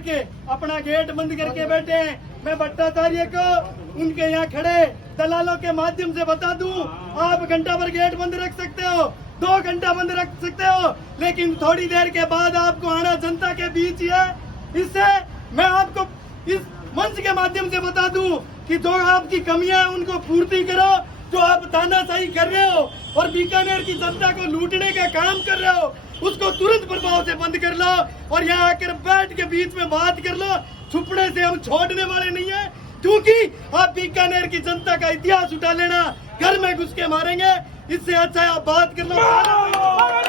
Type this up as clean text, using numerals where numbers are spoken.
करके अपना गेट बंद करके बैठे हैं। मैं भट्टाचार्य को उनके यहाँ खड़े दलालों के माध्यम से बता दूं, आप घंटा भर गेट बंद रख सकते हो, 2 घंटा बंद रख सकते हो, लेकिन थोड़ी देर के बाद आपको आना जनता के बीच ही है। इससे मैं आपको इस मंच के माध्यम से बता दूं कि जो आपकी कमियां हैं उनको पूर्ति करो। जो आप तानाशाही कर रहे हो और बीकानेर की जनता को लूटने का काम कर रहे हो, उसको तुरंत प्रभाव से बंद कर लो और यहाँ आकर बैठ के बीच में बात कर लो। छुपने से हम छोड़ने वाले नहीं है, क्योंकि आप बीकानेर की जनता का इतिहास उठा लेना, घर में घुस के मारेंगे। इससे अच्छा है आप बात कर लो।